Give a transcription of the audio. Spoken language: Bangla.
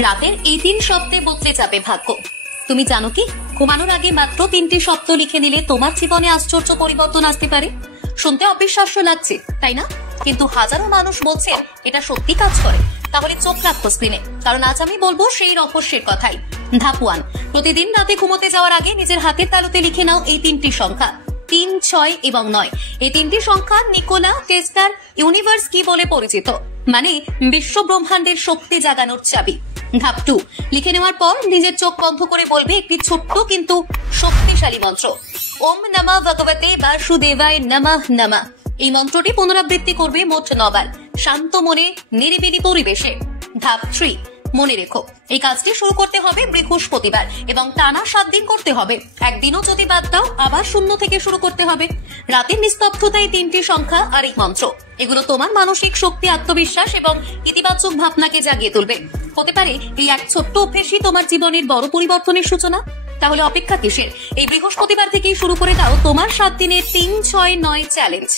রাতের এই 3 শব্দে বদলে যাবে ভাগ্য। তুমি জানো কি, ঘুমানোর আগে মাত্র 3টি শব্দ লিখে নিলে তোমার জীবনে আশ্চর্য পরিবর্তন আসতে পারে। শুনতে অবিশ্বাস্য লাগছে, তাই না? কিন্তু হাজারো মানুষ বলছেন এটা সত্যি কাজ করে। তাহলে চোখ রাখো স্ক্রিনে, কারণ আজ আমি বলবো সেই রহস্যের কথাই। ধাপ 1, প্রতিদিন রাতে ঘুমোতে যাওয়ার আগে নিজের হাতের তালুতে লিখে নাও এই 3টি সংখ্যা, 3, 6 এবং 9। এই 3টি সংখ্যা নিকোলা টেসলার ইউনিভার্স কি বলে পরিচিত, মানে বিশ্ব ব্রহ্মাণ্ডের শক্তি জাগানোর চাবি। ধাপ 2, লিখে নেওয়ার পর নিজের চোখ বন্ধ করে বলবে একটি ছোট্ট কিন্তু শক্তিশালী মন্ত্র, ওম নমঃ ভগবতে বাসুদেবায় নমঃ নমঃ। এই মন্ত্রটি পুনরাবৃত্তি করবে মোট 9 বার, শান্ত মনে, নিরিবিলি পরিবেশে। ধাপ 3, মনে রেখো এই কাজটি শুরু করতে হবে বৃহস্পতিবার এবং টানা 7 দিন করতে হবে। একদিনও যদি বাদ দাও আবার 0 থেকে শুরু করতে হবে। রাতের নিস্তব্ধতায় 3টি সংখ্যা আর এই মন্ত্র, এগুলো তোমার মানসিক শক্তি, আত্মবিশ্বাস এবং ইতিবাচক ভাবনাকে জাগিয়ে তুলবে। হতে পারে এই এক ছোট্ট অভ্যেসই তোমার জীবনের বড় পরিবর্তনের সূচনা। তাহলে অপেক্ষা কিসের? এই বৃহস্পতিবার থেকেই শুরু করে দাও তোমার 7 দিনের 3, 6, 9 চ্যালেঞ্জ।